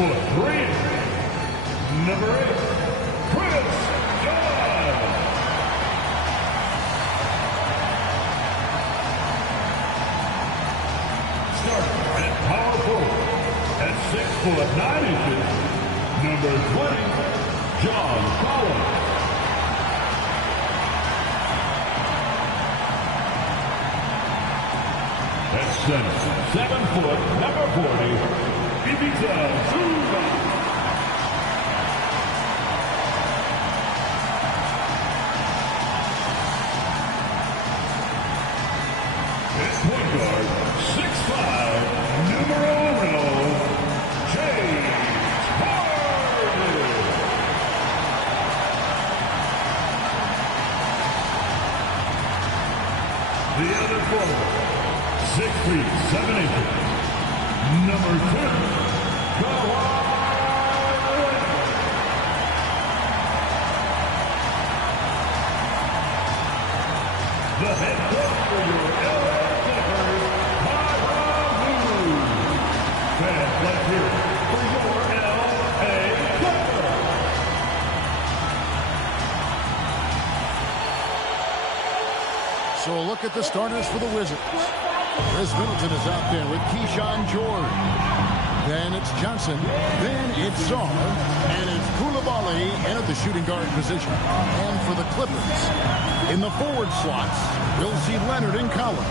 6'3", number 8, Chris John. Starting at power forward at 6'9", number 20, John Collins. At center, 7 foot, number 40, NBA2K26. At point guard, 6'5", numero 1, James Harden. The other forward, 6 feet, 7 inches, number 2, Kawhi. The head coach for your LA Clippers, Tyronn Lue. Fans, let's hear it for your LA Clippers. So a look at the starters for the Wizards. Chris Middleton is out there with Keyshawn George. Then it's Johnson. Then it's Sarr. And it's Koulibaly in at the shooting guard position. And for the Clippers, in the forward slots, we'll see Leonard and Collins.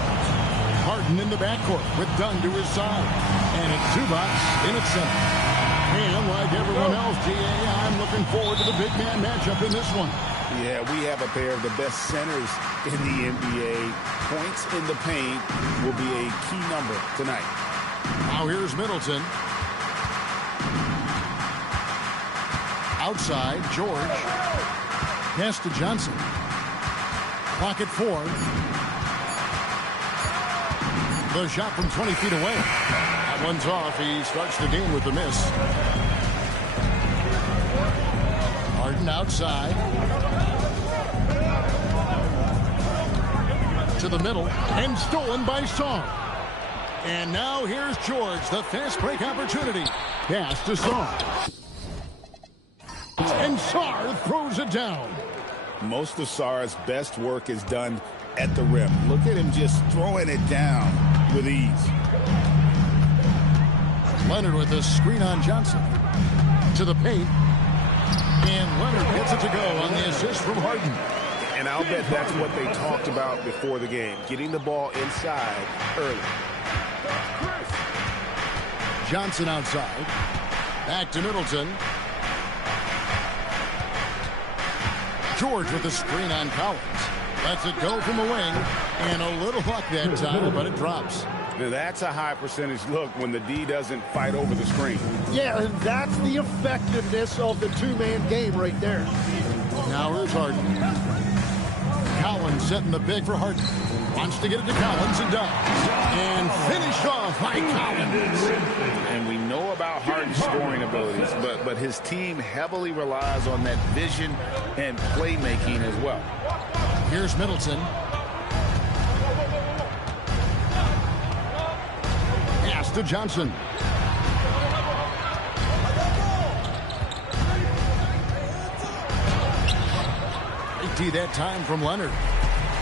Harden in the backcourt with Dunn to his side. And it's Zubac in at center. And like everyone else, GA, I'm looking forward to the big man matchup in this one. Yeah, we have a pair of the best centers in the NBA. Points in the paint will be a key number tonight. Now here's Middleton. Outside, George. Pass to Johnson. Clock at 4. The shot from 20 feet away. That one's off. He starts the game with the miss. Harden outside. To the middle, and stolen by Sarr. And now here's George, the fast break opportunity. Pass to Sarr. And Sarr throws it down. Most of Sarr's best work is done at the rim. Look at him just throwing it down with ease. Leonard with a screen on Johnson. To the paint. And Leonard gets it to go on the assist from Harden. And I'll bet that's what they talked about before the game, getting the ball inside early. Johnson outside. Back to Middleton. George with a screen on Collins. Lets it go from the wing. And a little luck that time, but it drops. Now that's a high percentage look when the D doesn't fight over the screen. Yeah, and that's the effectiveness of the two-man game right there. Now here's Harden. Collins setting the big for Harden. Wants to get it to Collins and does. And finished off by Collins. And we know about Harden's scoring abilities, but his team heavily relies on that vision and playmaking as well. Here's Middleton. Pass to Johnson. That time from Leonard.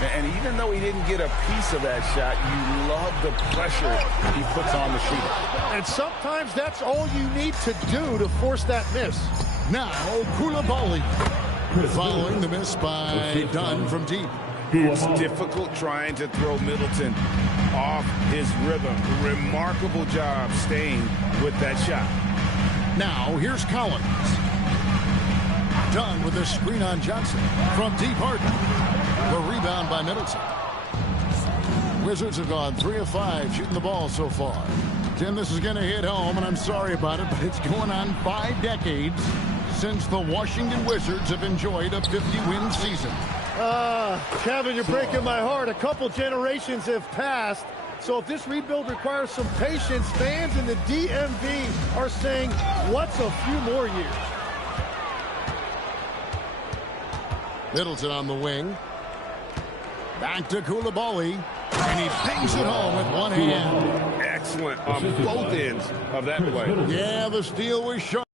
And even though he didn't get a piece of that shot, you love the pressure he puts on the shooter. And sometimes that's all you need to do to force that miss. Now, Koulibaly. Following the miss by Dunn from deep. It's difficult trying to throw Middleton off his rhythm. Remarkable job staying with that shot. Now, here's Collins. Dunn with a screen on Johnson from deep. Harden. The rebound by Middleton. Wizards have gone 3 of 5 shooting the ball so far. Tim, this is going to hit home, and I'm sorry about it, but it's going on 5 decades since the Washington Wizards have enjoyed a 50-win season. Kevin, you're breaking my heart. A couple generations have passed. So if this rebuild requires some patience, fans in the DMV are saying, what's a few more years? Middleton on the wing. Back to Koulibaly. And he bangs it home with one hand. excellent on both ends of that play. Yeah, the steal was sharp.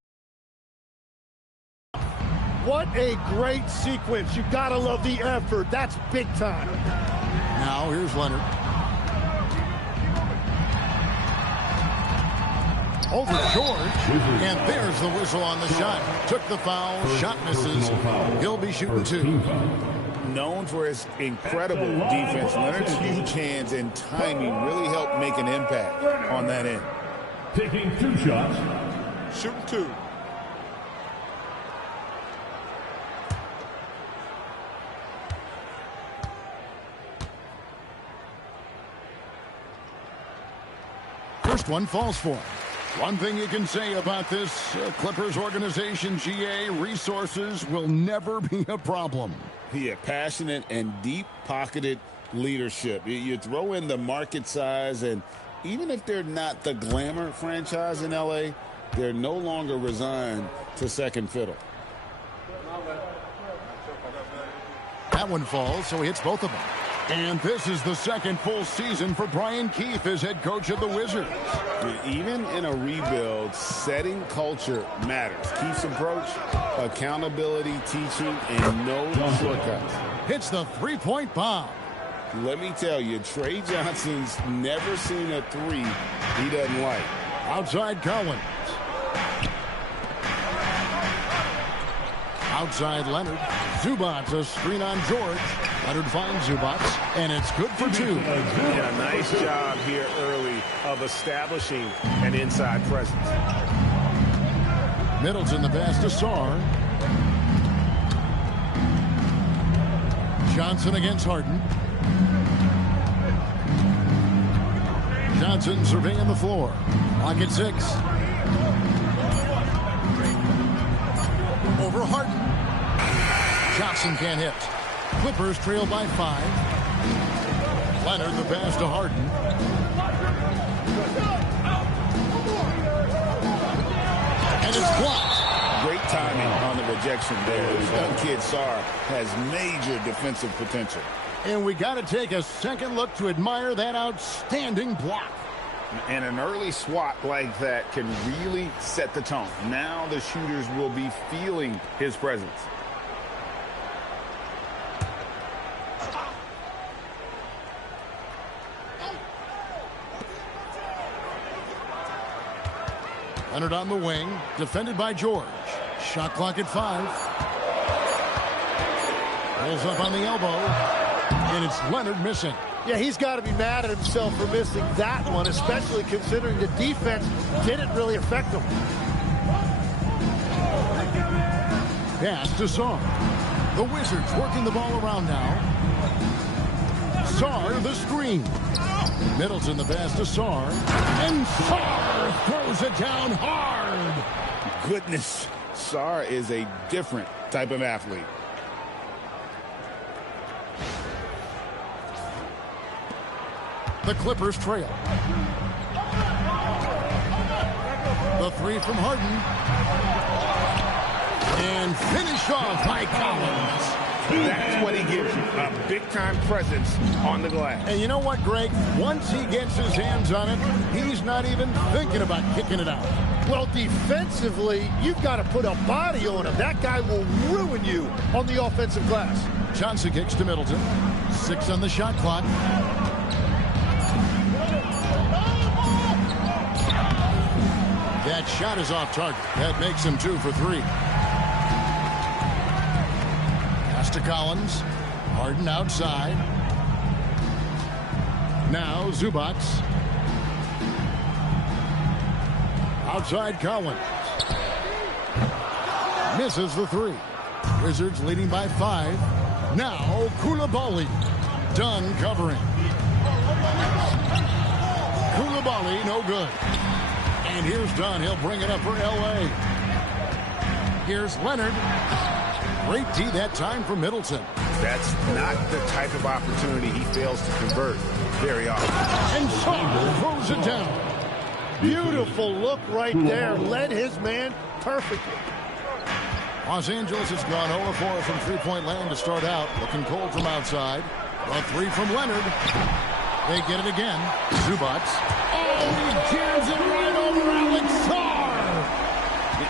What a great sequence. You gotta love the effort. That's big time. Now here's Leonard. Over George. And there's the whistle on the shot. Took the foul. Shot misses. He'll be shooting two. Known for his incredible defense, Leonard's huge hands and timing really helped make an impact on that end. Taking 2 shots. Shooting two. First one falls for him. One thing you can say about this Clippers organization, GA, resources will never be a problem. Yeah, passionate and deep-pocketed leadership. You throw in the market size, and even if they're not the glamour franchise in L.A., they're no longer resigned to second fiddle. That one falls, so he hits both of them. And this is the second full season for Brian Keefe as head coach of the Wizards. Even in a rebuild, setting culture matters. Keefe's approach, accountability, teaching, and no shortcuts. Hits the three-point bomb. Let me tell you, Trey Johnson's never seen a three he doesn't like. Outside Collins. Outside Leonard. Zubats a screen on George. Leonard finds Zubats, and it's good for two. Yeah, nice job here early of establishing an inside presence. Middleton the pass to Sarr. Johnson against Harden. Johnson surveying the floor. Clock at 6. Over Harden. Johnson can't hit. Clippers trail by 5. Leonard the pass to Harden. And it's blocked. Great timing on the rejection there. The young kid Sarr has major defensive potential. And we got to take a second look to admire that outstanding block. And an early swat like that can really set the tone. Now the shooters will be feeling his presence. Leonard on the wing, defended by George. Shot clock at 5. Rolls up on the elbow, and it's Leonard missing. Yeah, he's got to be mad at himself for missing that one, especially considering the defense didn't really affect him. Pass to Sarr. The Wizards working the ball around now. Sarr the screen. Middleton the pass to Sarr. And Sarr throws it down hard. Goodness, Sarr is a different type of athlete. The Clippers trail. The three from Harden. And finished off by Collins. That's what he gives you, a big-time presence on the glass. And you know what, Greg? Once he gets his hands on it, he's not even thinking about kicking it out. Well, defensively, you've got to put a body on him. That guy will ruin you on the offensive glass. Johnson kicks to Middleton. 6 on the shot clock. That shot is off target. That makes him 2 for 3. Pass to Collins. Harden outside. Now Zubats. Outside Collins. Misses the 3. Wizards leading by 5. Now Koulibaly. Dunn covering. Koulibaly no good. And here's Dunn. He'll bring it up for L.A. Here's Leonard. Great D that time for Middleton. That's not the type of opportunity he fails to convert very often. And Sarr throws it down. Beautiful look right there. Led his man perfectly. Los Angeles has gone 0-4 from three-point land to start out. Looking cold from outside. A 3 from Leonard. They get it again. Zubac. Oh, he jams it right over Alex Sarr.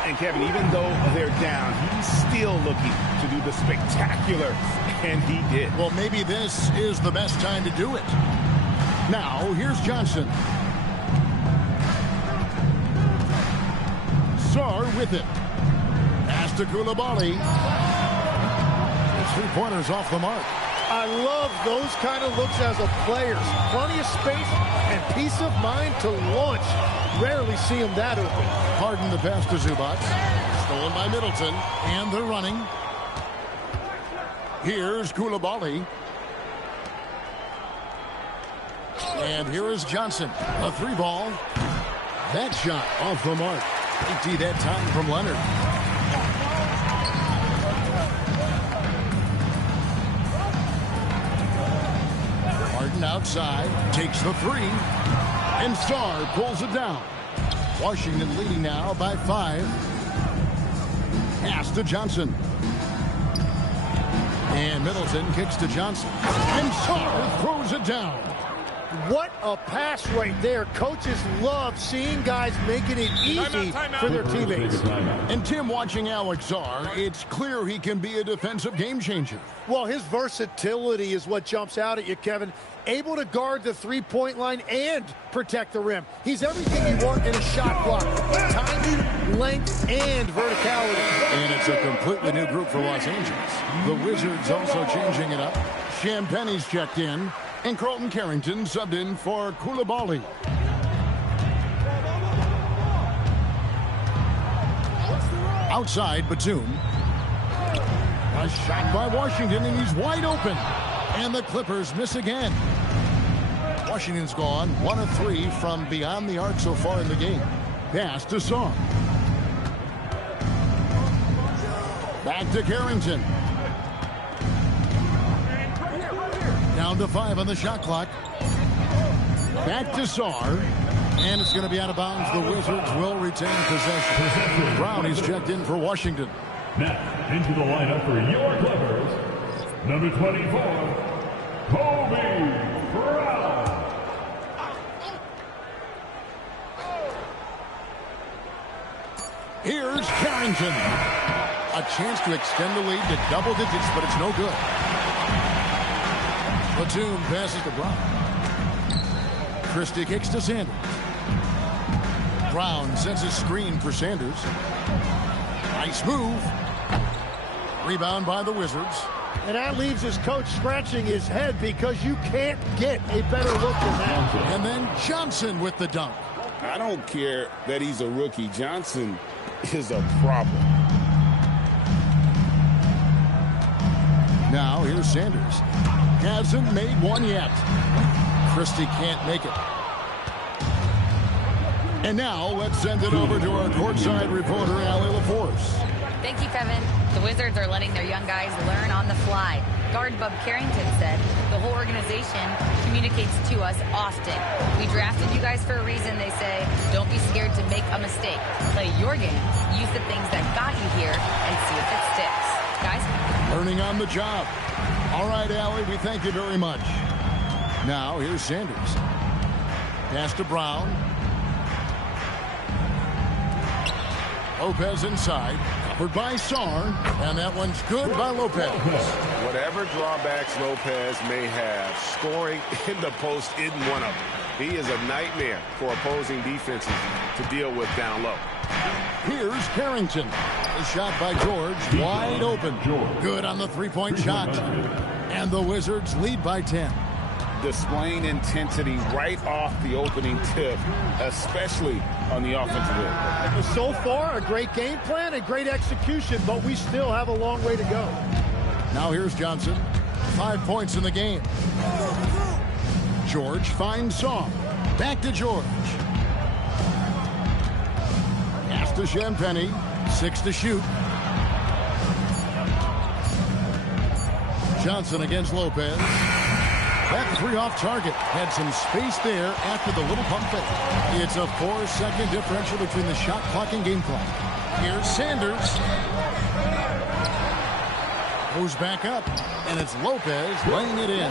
And Kevin, even though they're down, he's still looking to do the spectacular, and he did. Well, maybe this is the best time to do it. Now, here's Johnson. Sarr with it. Pass to Koulibaly. Three-pointers off the mark. I love those kind of looks as a player. Plenty of space and peace of mind to launch. Rarely see him that open. Harden the pass to Zubac. Stolen by Middleton. And they're running. Here's Koulibaly. And here is Johnson. A three ball. That shot off the mark. Empty that time from Leonard. Harden outside. Takes the three. And Sarr pulls it down. Washington leading now by 5. Pass to Johnson. And Middleton kicks to Johnson. And Sarr throws it down. What a pass right there. Coaches love seeing guys making it easy for their teammates. And Tim, watching Alex Sarr, it's clear he can be a defensive game changer. Well, his versatility is what jumps out at you, Kevin. Able to guard the three-point line and protect the rim. He's everything you want in a shot block. Timing, length, and verticality. And it's a completely new group for Los Angeles. The Wizards also changing it up. Champagne's checked in. And Carlton Carrington subbed in for Koulibaly. Outside, Batum. A shot by Washington, and he's wide open. And the Clippers miss again. Washington's gone 1 of 3 from beyond the arc so far in the game. Pass to Sarr. Back to Carrington. Down to 5 on the shot clock. Back to Sarr. And it's going to be out of bounds. The Wizards will retain possession. Brown is checked in for Washington. Now, into the lineup for your Clippers, number 24, Kobe Brown. Here's Carrington. A chance to extend the lead to double digits, but it's no good. Batum passes to Brown. Christie kicks to Sanders. Brown sends a screen for Sanders. Nice move. Rebound by the Wizards. And that leaves his coach scratching his head because you can't get a better look than that. And then Johnson with the dunk. I don't care that he's a rookie. Johnson is a problem. Now here's Sanders. Hasn't made one yet. Christie can't make it. And now let's send it over to our courtside reporter, Allie LaForce. Thank you, Kevin. The Wizards are letting their young guys learn on the fly. Guard Bub Carrington said, the whole organization communicates to us often. We drafted you guys for a reason, they say. Don't be scared to make a mistake. Play your game. Use the things that got you here and see if it sticks. Guys? Learning on the job. All right, Allie, we thank you very much. Now, here's Sanders. Pass to Brown. Lopez inside. Covered by Sarr. And that one's good by Lopez. Whatever drawbacks Lopez may have, scoring in the post isn't one of them. He is a nightmare for opposing defenses to deal with down low. Here's Carrington. The shot by George. Wide open. Good on the three-point shot. And the Wizards lead by 10. Displaying intensity right off the opening tip, especially on the offensive end. So far, a great game plan and great execution, but we still have a long way to go. Now here's Johnson. 5 points in the game. George finds Sarr. Back to George. Pass to Champagnie. 6 to shoot. Johnson against Lopez. That 3 off target. Had some space there after the little pump fake. It's a 4-second differential between the shot clock and game clock. Here's Sanders. Goes back up. And it's Lopez laying it in.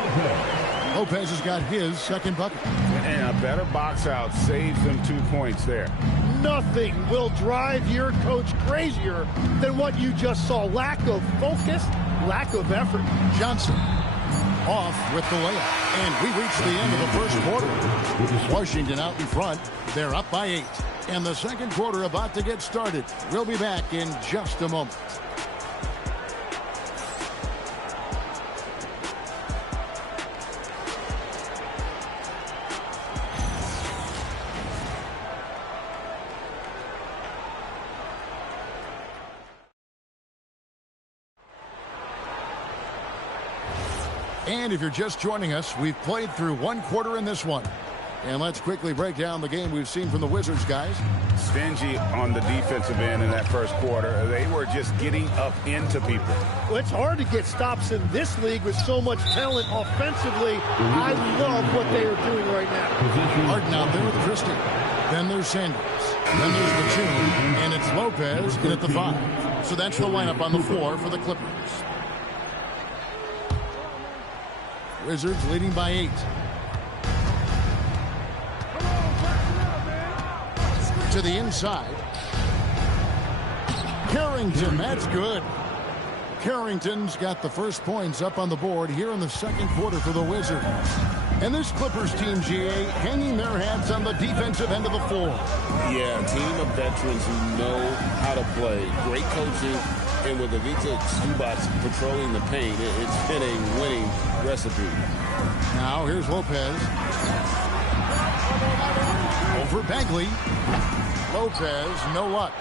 Lopez has got his second bucket. And a better box out saves them 2 points there. Nothing will drive your coach crazier than what you just saw. Lack of focus, lack of effort. Johnson off with the layup. And we reach the end of the first quarter. Washington out in front. They're up by 8. And the second quarter about to get started. We'll be back in just a moment. And if you're just joining us, we've played through one quarter in this one. And let's quickly break down the game we've seen from the Wizards, guys. Stingy on the defensive end in that first quarter. They were just getting up into people. Well, it's hard to get stops in this league with so much talent offensively. I love what they are doing right now. Harden out there with Christie. Then there's Sanders. Then there's Batum. And it's Lopez in at the 5. So that's the lineup on the floor for the Clippers. Wizards leading by 8. To the inside. Carrington, that's good. Carrington's got the first points up on the board here in the second quarter for the Wizards. And this Clippers team, GA, hanging their hats on the defensive end of the floor. Yeah, a team of veterans who know how to play. Great coaching. And with Ivica Zubac patrolling the paint, it's been a winning recipe. Now here's Lopez. Over Bagley. Lopez, no luck.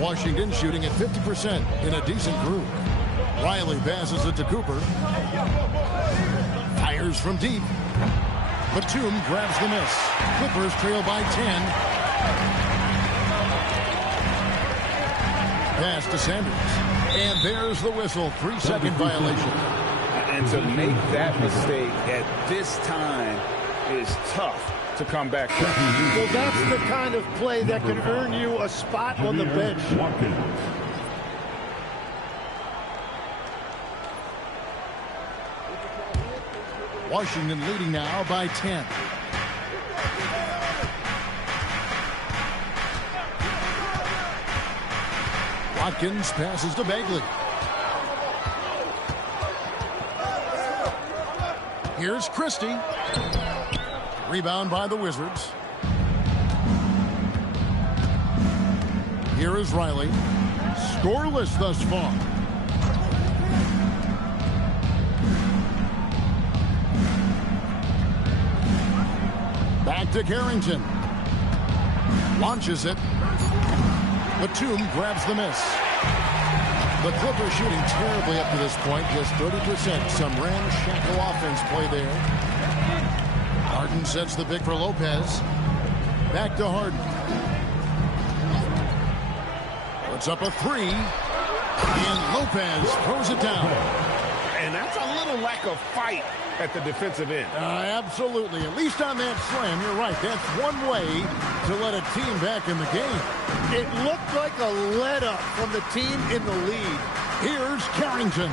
Washington shooting at 50% in a decent groove. Riley passes it to Cooper. Fires from deep. Batum grabs the miss. Clippers trail by 10. Pass to Sanders. And there's the whistle. 3-second violation. And to make that mistake at this time is tough to come back. Well, that's the kind of play that can earn you a spot on the bench. Washington leading now by 10. Watkins passes to Bagley. Here's Christie. Rebound by the Wizards. Here is Riley. Scoreless thus far. Back to Carrington. Launches it. Batum grabs the miss. The Clippers shooting terribly up to this point, just 30%. Some ramshackle offense play there. Harden sets the pick for Lopez. Back to Harden. Puts up a 3. And Lopez throws it down. And that's a little lack of fight at the defensive end. Absolutely. At least on that slam, you're right. That's one way to let a team back in the game. It looked like a let-up from the team in the lead. Here's Carrington.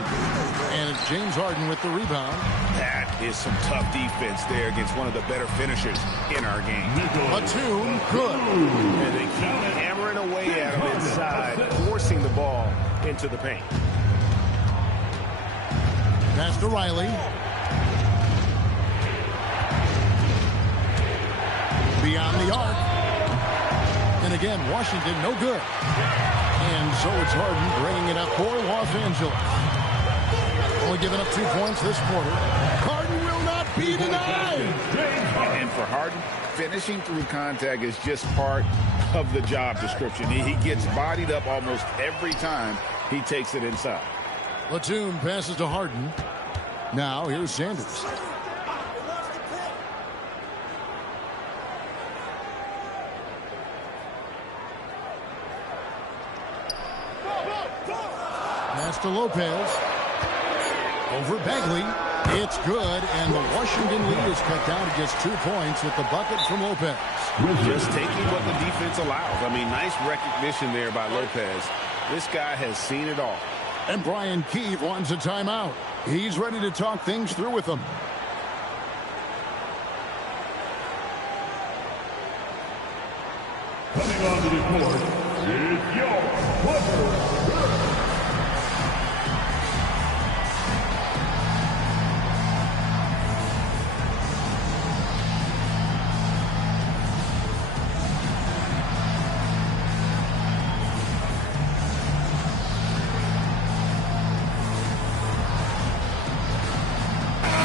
And it's James Harden with the rebound. That is some tough defense there against one of the better finishers in our game. Batum, good. And they keep hammering away at him inside, forcing the ball into the paint. Pass to Riley. Beyond the arc. And again, Washington, no good. And so it's Harden bringing it up for Los Angeles. Only giving up 2 points this quarter. Harden will not be denied. And for Harden, finishing through contact is just part of the job description. He gets bodied up almost every time he takes it inside. Batum passes to Harden. Now here's Sanders. Pass to Lopez. Over Bagley. It's good, and the Washington lead is cut down to just 2 points with the bucket from Lopez. Just taking what the defense allows. I mean, nice recognition there by Lopez. This guy has seen it all. And Brian Keefe wants a timeout. He's ready to talk things through with them. Coming on to the court is your Clippers.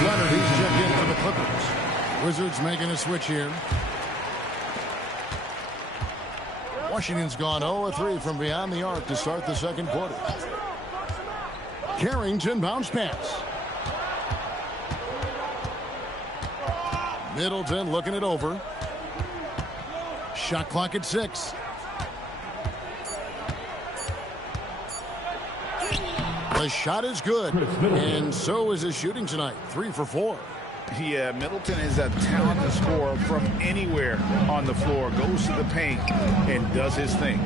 Leonard, he's checked in for the Clippers. Wizards making a switch here. Washington's gone 0-3 from beyond the arc to start the second quarter. Carrington bounce pass. Middleton looking it over. Shot clock at 6. The shot is good, and so is his shooting tonight. 3 for 4. Yeah, Middleton is a talented scorer from anywhere on the floor. Goes to the paint and does his thing.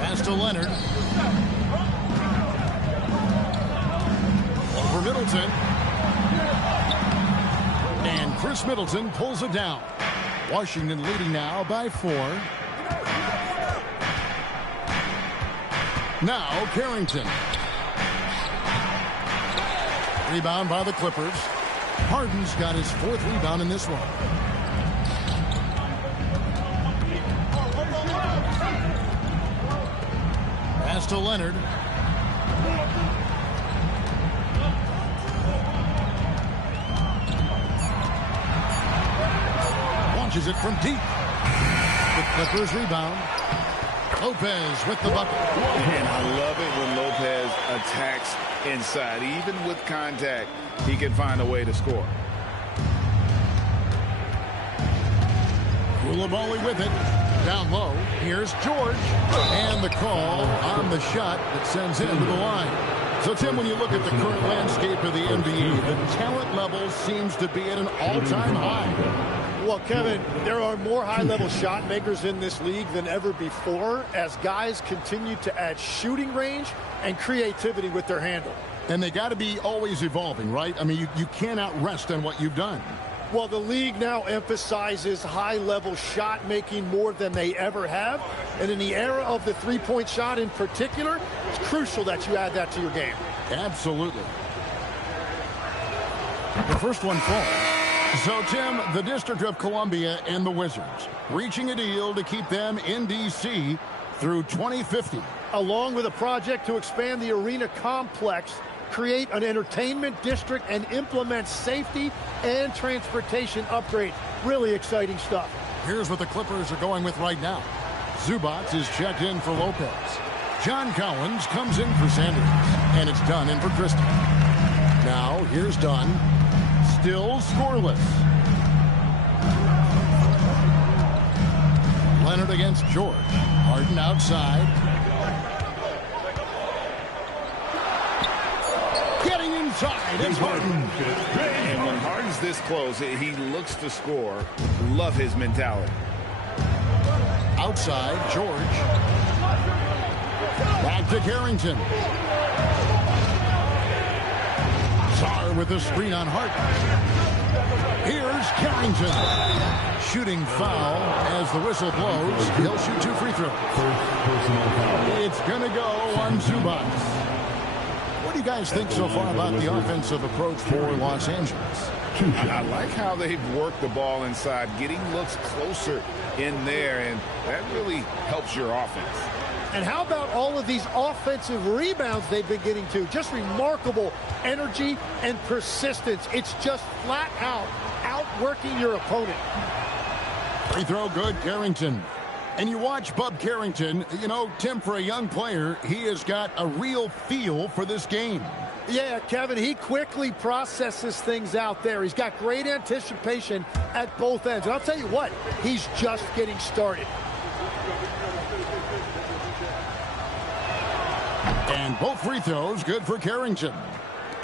Pass to Leonard. Over Middleton. And Chris Middleton pulls it down. Washington leading now by 4. Now Carrington. Rebound by the Clippers. Harden's got his 4th rebound in this one. Pass to Leonard. Launches it from deep. The Clippers rebound. Lopez with the bucket. And I love it when Lopez attacks inside. Even with contact, he can find a way to score. Koulibaly with it. Down low. Here's George. And the call on the shot that sends him to the line. So, Tim, when you look at the current landscape of the NBA, the talent level seems to be at an all-time high. Well, Kevin, there are more high-level shot makers in this league than ever before as guys continue to add shooting range and creativity with their handle. And they got to be always evolving, right? I mean, you cannot rest on what you've done. Well, the league now emphasizes high-level shot making more than they ever have. And in the era of the three-point shot in particular, it's crucial that you add that to your game. Absolutely. The first one falls. So, Tim, the District of Columbia and the Wizards reaching a deal to keep them in D.C. through 2050. Along with a project to expand the arena complex, create an entertainment district, and implement safety and transportation upgrades. Really exciting stuff. Here's what the Clippers are going with right now. Zubac is checked in for Lopez. John Collins comes in for Sanders. And it's Dunn in for Christie. Now, here's Dunn. Still scoreless. Leonard against George. Harden outside. Getting inside is Harden. And when Harden's this close, he looks to score. Love his mentality. Outside, George. Back to Carrington. Sarr with the screen on Harden. Here's Carrington. Shooting foul as the whistle blows. He'll shoot 2 free throws. It's going to go on Zubac. What do you guys think so far about the offensive approach for Los Angeles? I like how they've worked the ball inside, getting looks closer in there, and that really helps your offense. And how about all of these offensive rebounds they've been getting to? Just remarkable energy and persistence. It's just flat out outworking your opponent. Free throw good, Carrington. And you watch Bub Carrington, you know, Tim, for a young player, he has got a real feel for this game. Yeah, Kevin, he quickly processes things out there. He's got great anticipation at both ends. And I'll tell you what, he's just getting started. And both free throws good for Carrington.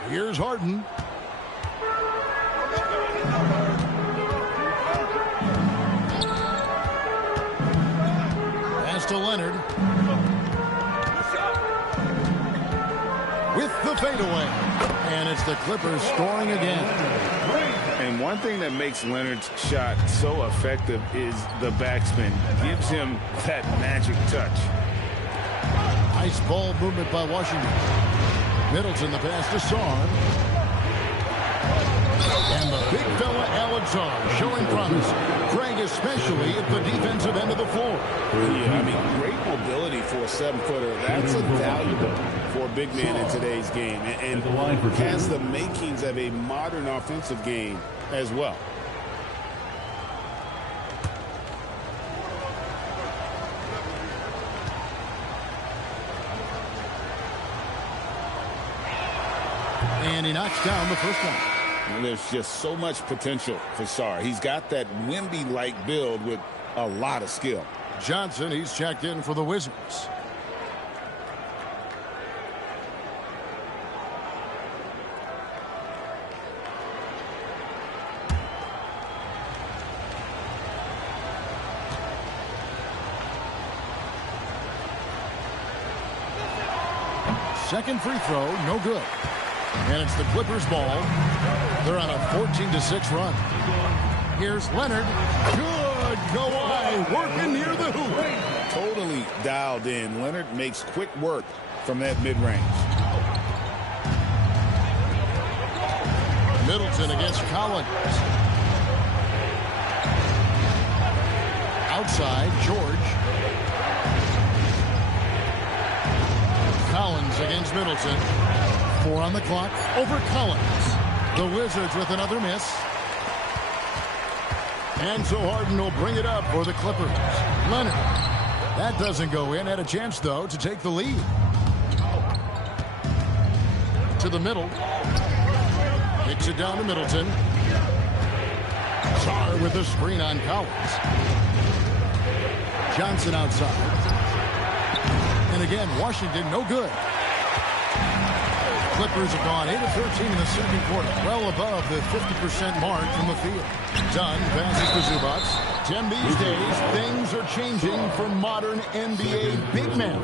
Here's Harden. Pass to Leonard. fadeaway. And it's the Clippers scoring again. And one thing that makes Leonard's shot so effective is the backspin. Gives him that magic touch. Nice ball movement by Washington. Middleton, the pass to Sarr. And the big fella, Alex Sarr, showing promise. Greg, especially at the defensive end of the floor. Yeah, I mean, great mobility for a 7-footer. That's valuable for a big man in today's game. And has the makings of a modern offensive game as well. And he knocks down the first one. And there's just so much potential for Sarr. He's got that Wemby-like build with a lot of skill. Johnson, he's checked in for the Wizards. Second free throw, no good. And it's the Clippers ball. They're on a 14-6 run. Here's Leonard. Good. Kawhi working near the hoop. Totally dialed in. Leonard makes quick work from that mid-range. Middleton against Collins. Outside, George. Collins against Middleton. 4 on the clock. Over Collins. The Wizards with another miss. And so Harden will bring it up for the Clippers. Leonard. That doesn't go in. Had a chance, though, to take the lead. To the middle. Kicks it down to Middleton. Sarr with the screen on Collins. Johnson outside. And again, Washington no good. Clippers have gone 8 of 13 in the second quarter, well above the 50% mark from the field. Dunn passes to Zubac. Tim, these days, things are changing for modern NBA big men.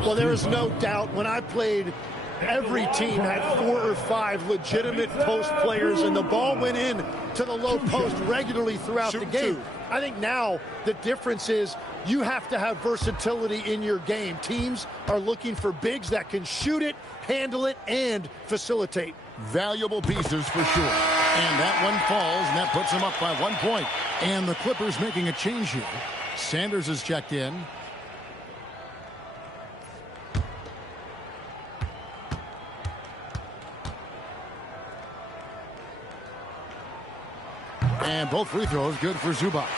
Well, there is no doubt when I played, every team had 4 or 5 legitimate post players, and the ball went in to the low post regularly throughout the game. I think now the difference is you have to have versatility in your game. Teams are looking for bigs that can shoot it, handle it, and facilitate. Valuable pieces for sure. And that one falls, and that puts them up by 1 point. And the Clippers making a change here. Sanders is checked in. And both free throws good for Zubac.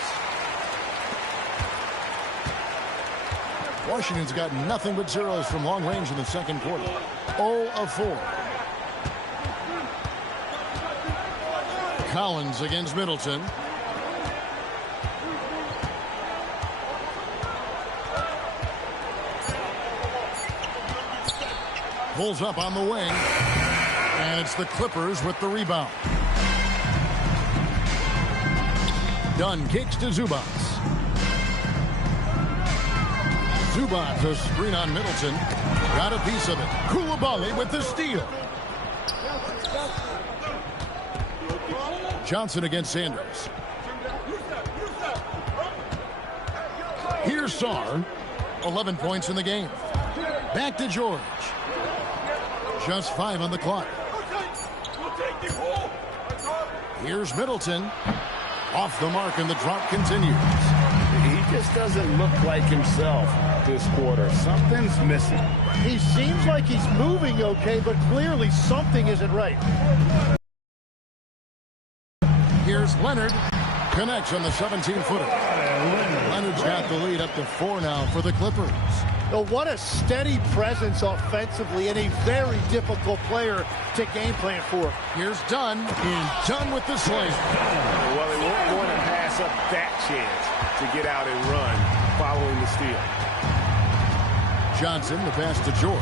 Washington's got nothing but zeros from long range in the second quarter. 0 of 4. Collins against Middleton. Pulls up on the wing. And it's the Clippers with the rebound. Dunn kicks to Zubac. Zubac, a screen on Middleton. Got a piece of it. Koulibaly with the steal. Johnson against Sanders. Here's Sarr. 11 points in the game. Back to George. Just 5 on the clock. Here's Middleton. Off the mark, and the drop continues. He just doesn't look like himself this quarter. Something's missing. He seems like he's moving okay, but clearly something isn't right. Here's Leonard. Connects on the 17-footer. Leonard's got the lead up to 4 now for the Clippers. Well, what a steady presence offensively and a very difficult player to game plan for. Here's Dunn, and Dunn with the slam. Well, they weren't going to pass up that chance to get out and run following the steal. Johnson, the pass to George.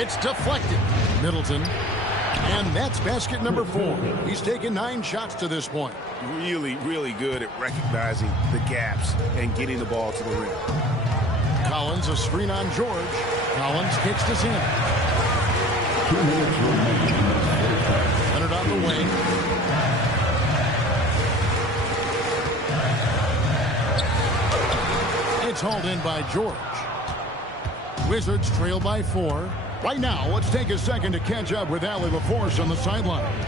It's deflected. Middleton. And that's basket number 4. He's taken 9 shots to this point. Really, really good at recognizing the gaps and getting the ball to the rim. Collins, a screen on George. Collins kicks this in. 2 minutes remaining. Leonard on the wing. It's hauled in by George. Wizards trail by 4. Right now, let's take a second to catch up with Allie LaForce on the sidelines.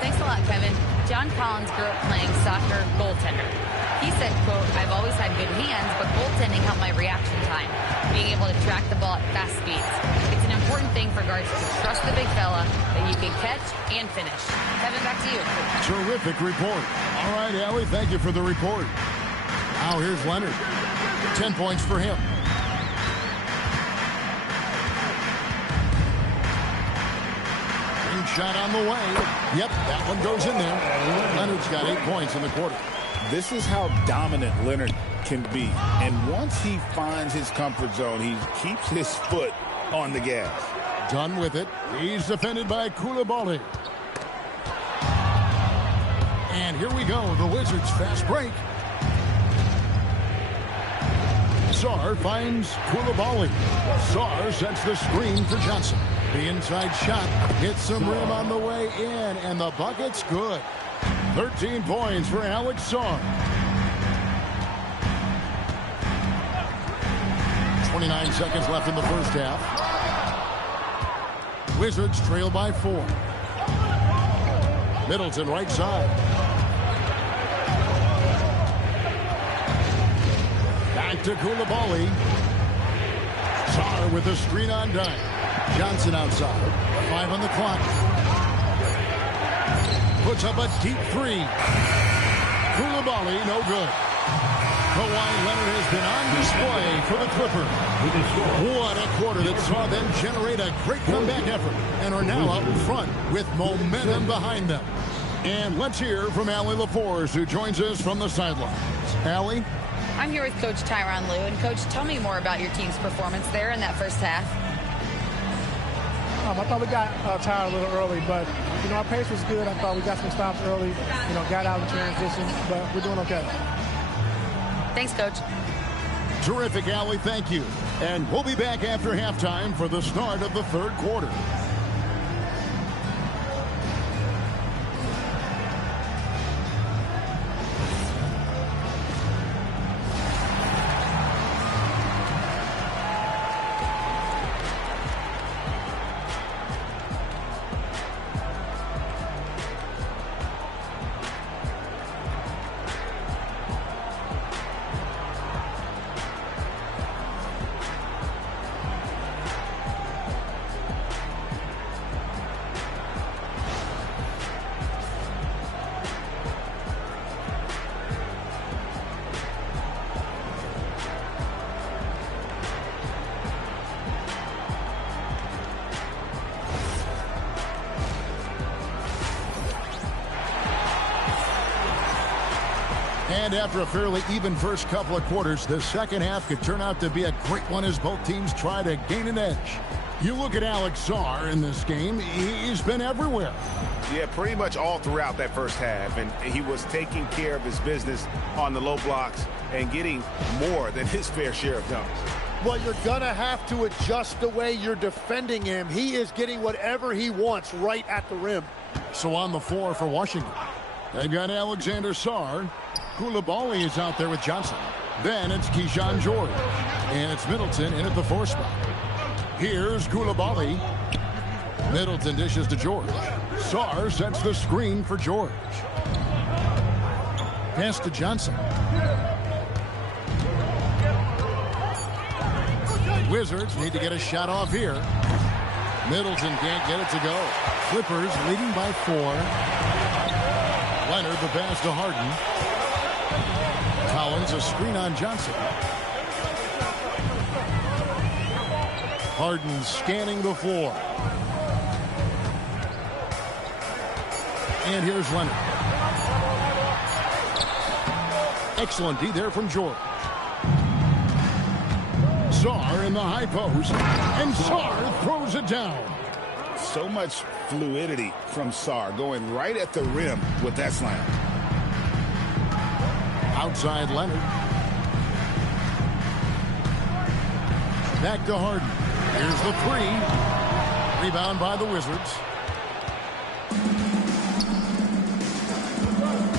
Thanks a lot, Kevin. John Collins grew up playing soccer goaltender. He said, quote, "I've always had good hands, but goaltending helped my reaction time, being able to track the ball at fast speeds. It's an important thing for guards to trust the big fella that you can catch and finish." Kevin, back to you. Terrific report. All right, Allie, thank you for the report. Now here's Leonard. 10 points for him. Shot on the way. Yep, that one goes in there. Leonard's got 8 points in the quarter. This is how dominant Leonard can be. And once he finds his comfort zone, he keeps his foot on the gas. Done with it. He's defended by Koulibaly. And here we go. The Wizards fast break. Sarr finds Koulibaly. Sarr sets the screen for Johnson. The inside shot hits some rim on the way in, and the bucket's good. 13 points for Alex Sarr. 29 seconds left in the first half. Wizards trail by 4. Middleton right side. Back to Koulibaly. Sarr with a screen on dime. Johnson outside. 5 on the clock. Puts up a deep 3. Koulibaly, no good. Kawhi Leonard has been on display for the Clippers. What a quarter that saw them generate a great comeback effort and are now out in front with momentum behind them. And let's hear from Allie LaForce, who joins us from the sidelines. Allie? I'm here with Coach Tyronn Lue. And, Coach, tell me more about your team's performance there in that first half. I thought we got tired a little early, but, our pace was good. I thought we got some stops early, got out in transition, but we're doing okay. Thanks, Coach. Terrific, Allie. Thank you. And we'll be back after halftime for the start of the third quarter. And after a fairly even first couple of quarters, the second half could turn out to be a great one as both teams try to gain an edge. You look at Alex Sarr in this game, he's been everywhere. Yeah, pretty much all throughout that first half, and he was taking care of his business on the low blocks and getting more than his fair share of dunks. Well, you're going to have to adjust the way you're defending him. He is getting whatever he wants right at the rim. So on the floor for Washington, they've got Alexander Sarr. Koulibaly is out there with Johnson. Then it's Keyshawn George. And it's Middleton in at the 4 spot. Here's Koulibaly. Middleton dishes to George. Sarr sets the screen for George. Pass to Johnson. Wizards need to get a shot off here. Middleton can't get it to go. Clippers leading by 4. Leonard the pass to Harden. Collins a screen on Johnson. Harden scanning the floor. And here's Leonard. Excellent D there from George. Sarr in the high post. And Sarr throws it down. So much fluidity from Sarr, going right at the rim with that slam. Outside Leonard. Back to Harden. Here's the three. Rebound by the Wizards.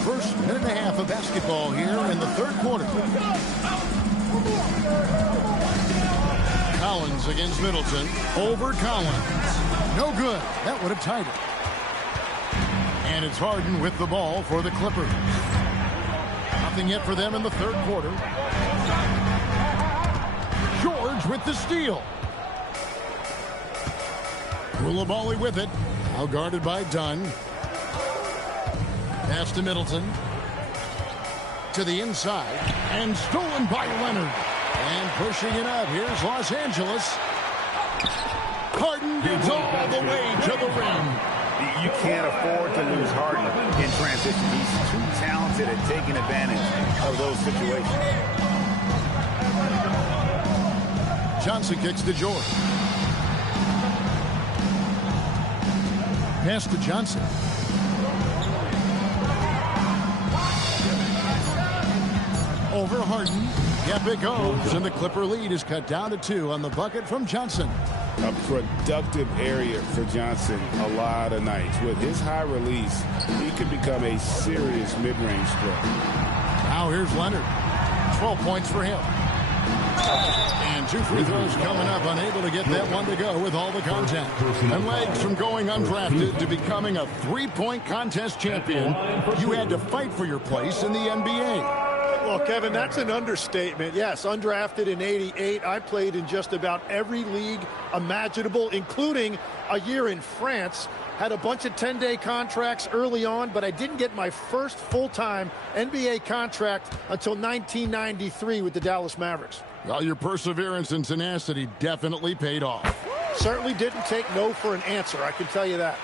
First minute and a half of basketball here in the third quarter. Collins against Middleton. Over Collins. No good. That would have tied it. And it's Harden with the ball for the Clippers. Nothing yet for them in the third quarter. George with the steal. Koulibaly with it. Now guarded by Dunn. Pass to Middleton. To the inside. And stolen by Leonard. And pushing it up. Here's Los Angeles. Harden gets all the way to the rim. You can't afford to lose Harden in transition. He's too talented at taking advantage of those situations. Johnson kicks to George. Pass to Johnson. Over Harden. Yep, it goes. And the Clipper lead is cut down to 2 on the bucket from Johnson. A productive area for Johnson a lot of nights. With his high release, he could become a serious mid-range threat. Now here's Leonard. 12 points for him. And 2 free throws coming up. Unable to get that one to go with all the contact. And legs from going undrafted to becoming a 3-point contest champion. You had to fight for your place in the NBA. Well, Kevin, that's an understatement. Yes, undrafted in '88. I played in just about every league imaginable, including a year in France. Had a bunch of 10-day contracts early on, but I didn't get my first full-time NBA contract until 1993 with the Dallas Mavericks. Well, your perseverance and tenacity definitely paid off. Certainly didn't take no for an answer, I can tell you that.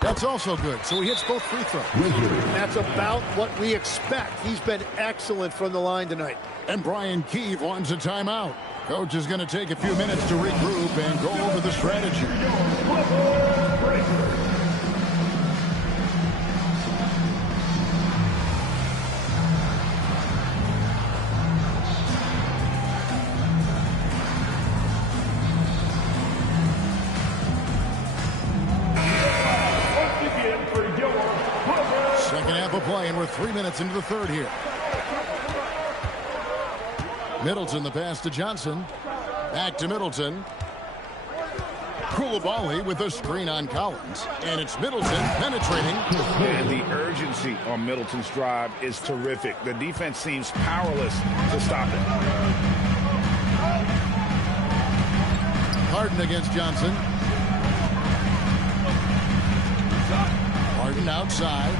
That's also good. So he hits both free throws. That's about what we expect. He's been excellent from the line tonight. And Brian Keefe wants a timeout. Coach is going to take a few minutes to regroup and go over the strategy. Second half of play, and we're 3 minutes into the third here. Middleton, the pass to Johnson. Back to Middleton. Koulibaly with a screen on Collins. And it's Middleton penetrating. And the urgency on Middleton's drive is terrific. The defense seems powerless to stop it. Harden against Johnson. Harden outside.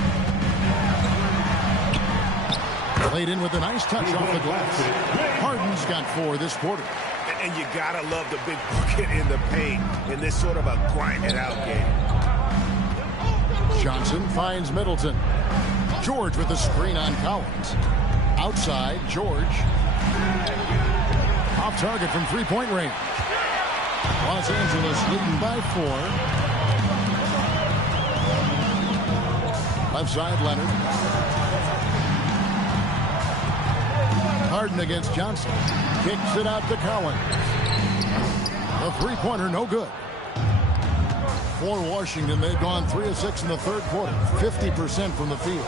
Played in with a nice touch off the glass. Harden's got 4 this quarter. And you gotta love the big bucket in the paint in this sort of a grind-it-out game. Johnson finds Middleton. George with a screen on Collins. Outside, George. Off target from three-point range. Los Angeles leading by 4. Left side, Leonard. Harden against Johnson. Kicks it out to Collins. The three-pointer, no good. For Washington, they've gone 3 of 6 in the third quarter. 50% from the field.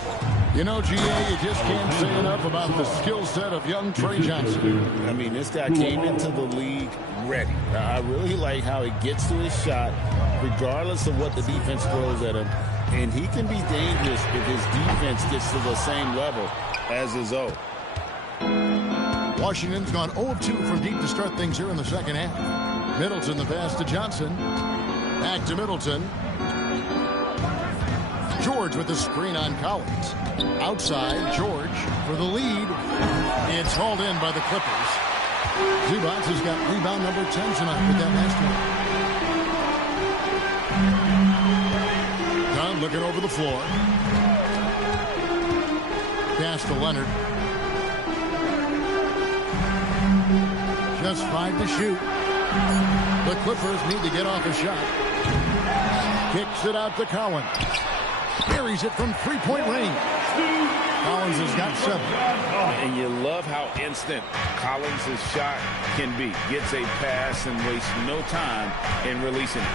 You know, GA, you just can't say enough about the skill set of young Trey Johnson. I mean, this guy came into the league ready. I really like how he gets to his shot, regardless of what the defense throws at him. And he can be dangerous if his defense gets to the same level as his own. Washington's gone 0 of 2 from deep to start things here in the second half. Middleton, the pass to Johnson. Back to Middleton. George with the screen on Collins. Outside, George for the lead. It's hauled in by the Clippers. Zubac has got rebound number 10 tonight with that last one. Dunn looking over the floor. Pass to Leonard. just 5 to shoot. The Clippers need to get off a shot. Kicks it out to Collins. Buries it from three-point range. Collins has got 7. And you love how instant Collins' shot can be. Gets a pass and wastes no time in releasing it.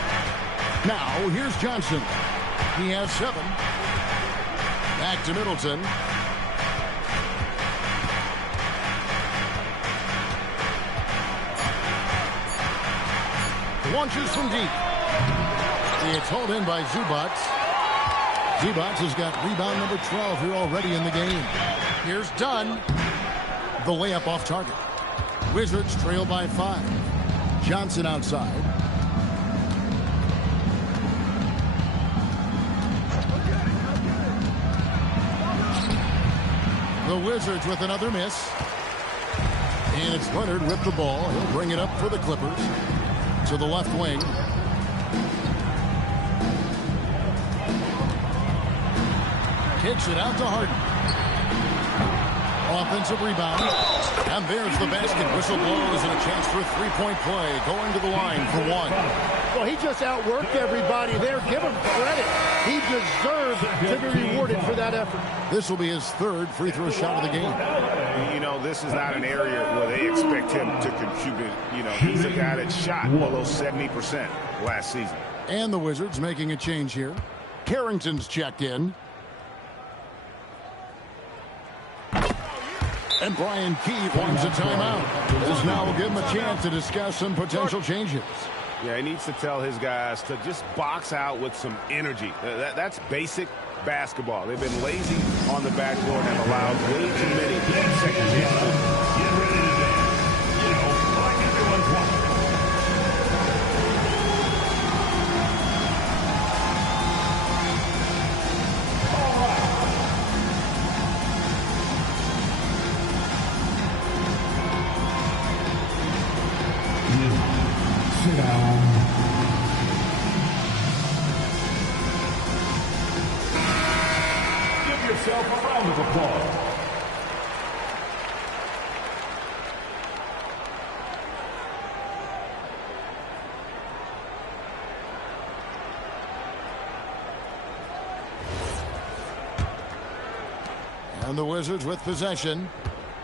Now, here's Johnson. He has 7. Back to Middleton. Launches from deep. It's hauled in by Zubac. Zubac has got rebound number 12 here already in the game. Here's Dunn. The layup off target. Wizards trail by 5. Johnson outside. The Wizards with another miss. And it's Leonard with the ball. He'll bring it up for the Clippers. To the left wing. Kicks it out to Harden. Offensive rebound. And there's the basket. Whistle blows and a chance for a three-point play. Going to the line for 1. Well, he just outworked everybody there. Give him credit. He deserves to be rewarded for that effort. This will be his 3rd free throw shot of the game. You know, this is not an area where they expect him to contribute. You know, he's a guy that shot below 70% last season. And the Wizards making a change here. Carrington's checked in. And Brian Keefe wants a timeout. This now will give him a chance to discuss some potential changes. Yeah, he needs to tell his guys to just box out with some energy. That's basic basketball. They've been lazy on the backboard and allowed way too many second chances. Get ready to dance. You know, like everyone's watching. All right. Sit down. Give yourself a round of applause. And the Wizards with possession.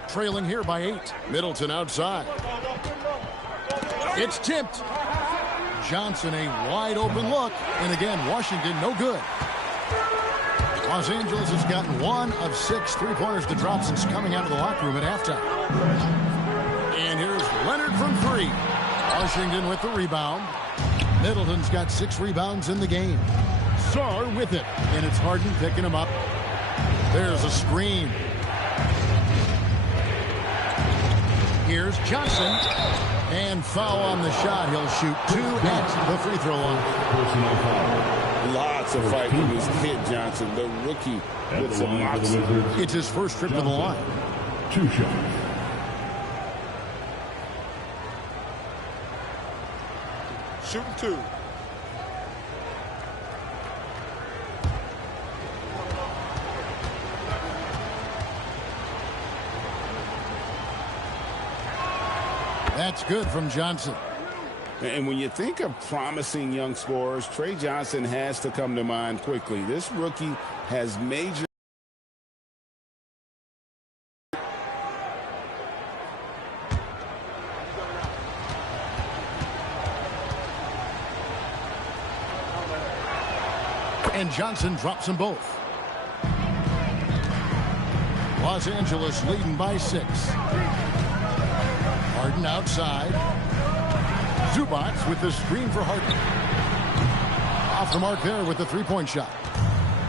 Trailing here by 8. Middleton outside. It's tipped. Johnson, a wide open look. And again, Washington, no good. Los Angeles has gotten 1 of 6 three-pointers to drop since coming out of the locker room at halftime. And here's Leonard from 3. Washington with the rebound. Middleton's got 6 rebounds in the game. Sarr with it. And it's Harden picking him up. There's a screen. Here's Johnson. And foul on the shot. He'll shoot 2 at the free throw line. Personal foul. Lots of fight with his hit, Johnson. The rookie with some moxie. It's his first trip to the line. 2 shots. Shooting 2. That's good from Johnson. And when you think of promising young scorers, Trey Johnson has to come to mind quickly. This rookie has major. And Johnson drops them both. Los Angeles leading by 6. Harden outside. Zubac with the screen for Harden. Off the mark there with the three-point shot.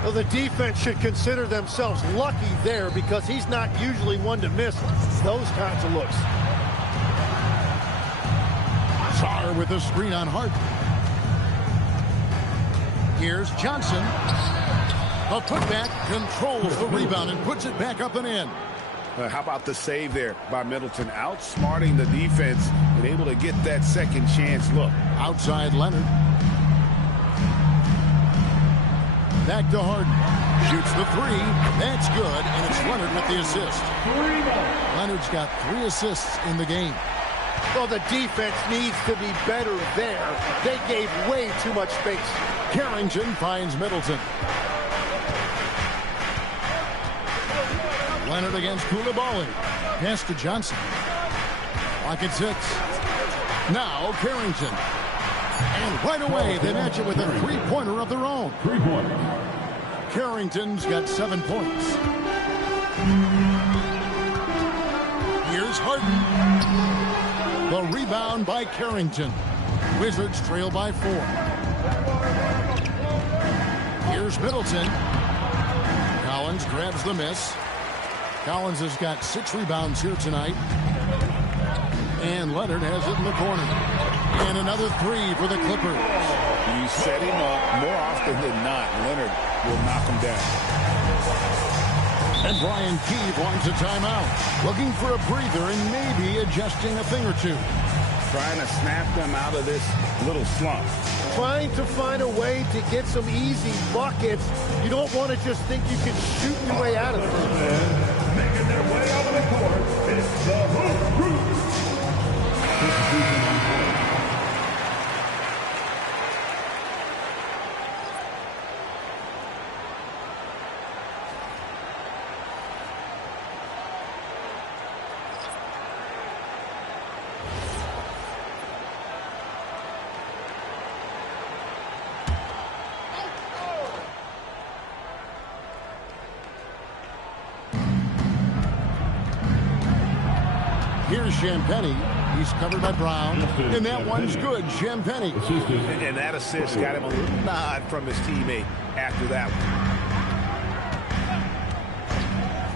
Well, the defense should consider themselves lucky there because he's not usually one to miss those kinds of looks. Sarr with the screen on Harden. Here's Johnson. The putback controls the rebound and puts it back up and in. How about the save there by Middleton? Outsmarting the defense and able to get that second chance look. Outside Leonard. Back to Harden. Shoots the 3. That's good, and it's Leonard with the assist. Leonard's got 3 assists in the game. Well, the defense needs to be better there. They gave way too much space. Carrington finds Middleton. Leonard against Koulibaly. Pass to Johnson. Clock at 6. Now Carrington. And right away they match it with a three-pointer of their own. 3-pointer. Carrington's got 7 points. Here's Harden. The rebound by Carrington. Wizards trail by 4. Here's Middleton. Collins grabs the miss. Collins has got 6 rebounds here tonight. And Leonard has it in the corner. And another 3 for the Clippers. You set him up more often than not. Leonard will knock him down. And Brian Keefe wants a timeout. Looking for a breather and maybe adjusting a thing or two. Trying to snap them out of this little slump. Trying to find a way to get some easy buckets. You don't want to just think you can shoot your way out of it. Making their way out of the court, it's the Hoop Group. Here's Champagny. He's covered by Brown. And that one's good. Champagny. And that assist got him a little nod from his teammate after that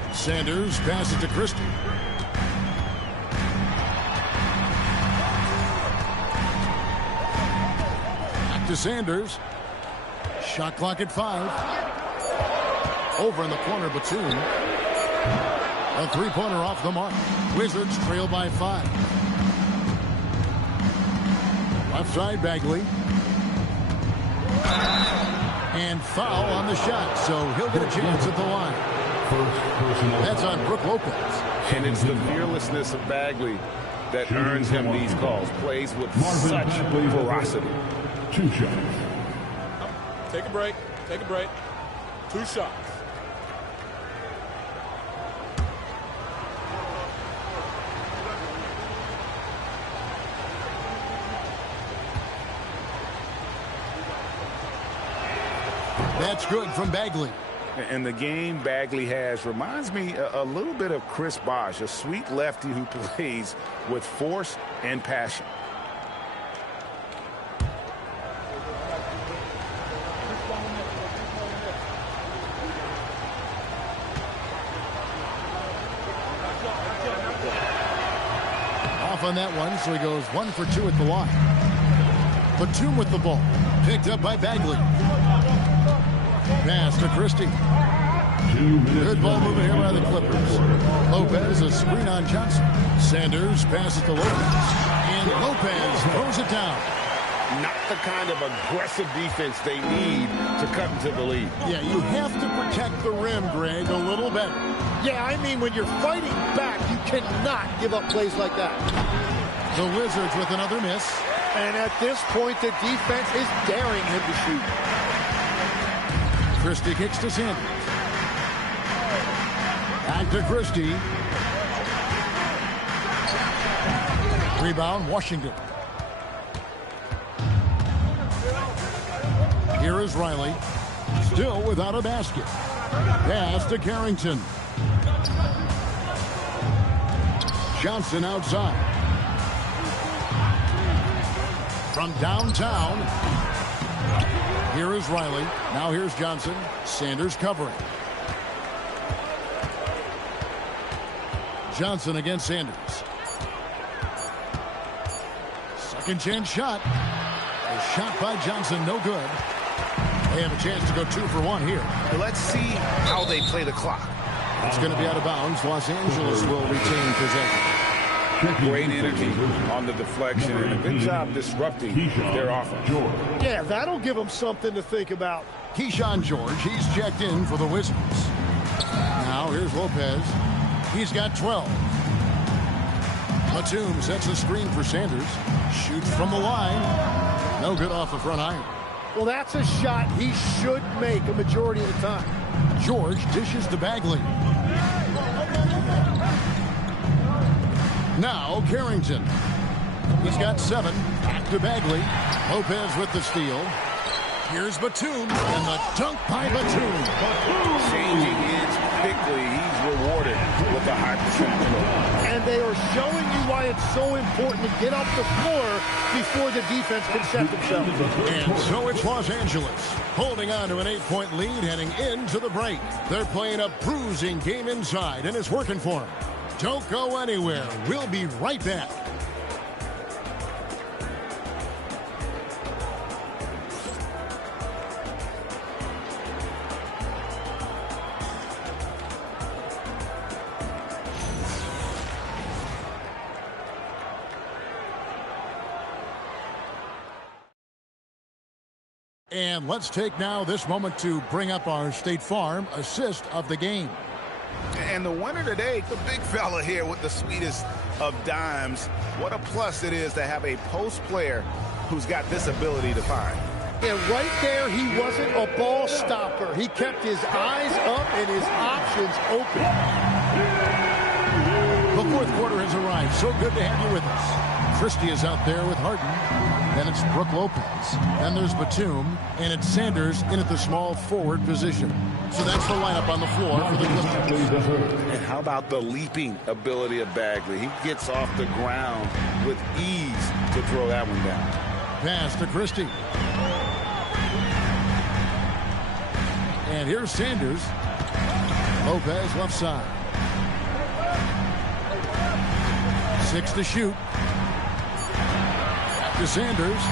one. Sanders passes to Christie. Back to Sanders. Shot clock at 5. Over in the corner, Batum. A three-pointer off the mark. Wizards trail by 5. Left side, Bagley. And foul on the shot, so he'll get a chance at the line. That's on Brook Lopez. And it's the fearlessness of Bagley that earns him these calls. Plays with such ferocity. 2 shots. Take a break. Take a break. 2 shots. That's good from Bagley. And the game Bagley has reminds me a little bit of Chris Bosh, a sweet lefty who plays with force and passion. Off on that one, so he goes 1 for 2 at the line. Batum with the ball. Picked up by Bagley. Pass to Christie. 2 minutes. Good ball movement here by the Clippers. Lopez, a screen on Johnson. Sanders passes to Lopez. And Lopez throws it down. Not the kind of aggressive defense they need to cut into the lead. Yeah, you have to protect the rim, Greg, a little better. Yeah, I mean, when you're fighting back, you cannot give up plays like that. The Wizards with another miss. And at this point, the defense is daring him to shoot. Christie kicks to Sanders. Back to Christie. Rebound, Washington. Here is Riley. Still without a basket. Pass to Carrington. Johnson outside. From downtown. Here is Riley. Now here's Johnson. Sanders covering. Johnson against Sanders. Second chance shot. A shot by Johnson, no good. They have a chance to go 2 for 1 here. Let's see how they play the clock. It's going to be out of bounds. Los Angeles will retain possession. Great energy on the deflection and a good job disrupting their offense. Yeah, that'll give them something to think about. Keyshawn George, he's checked in for the Wizards. Now here's Lopez. He's got 12. Batum sets a screen for Sanders. Shoots from the line. No good off the front iron. Well, that's a shot he should make a majority of the time. George dishes to Bagley. Now Carrington. He's got 7. Back to Bagley. Lopez with the steal. Here's Batum, and the dunk by Batum. Changing ends quickly. He's rewarded with a high percentage. And they are showing you why it's so important to get off the floor before the defense can set themselves. And so it's Los Angeles, holding on to an 8-point lead heading into the break. They're playing a bruising game inside, and it's working for them. Don't go anywhere. We'll be right back. And let's take now this moment to bring up our State Farm assist of the game. And the winner today, the big fella here with the sweetest of dimes. What a plus it is to have a post player who's got this ability to find. And right there, he wasn't a ball stopper. He kept his eyes up and his options open. The fourth quarter has arrived. So good to have you with us. Christie is out there with Harden. Then it's Brook Lopez. Then there's Batum. And it's Sanders in at the small forward position. So that's the lineup on the floor for the Clippers. And how about the leaping ability of Bagley? He gets off the ground with ease to throw that one down. Pass to Christie. And here's Sanders. Lopez left side. 6 to shoot. Back to Sanders.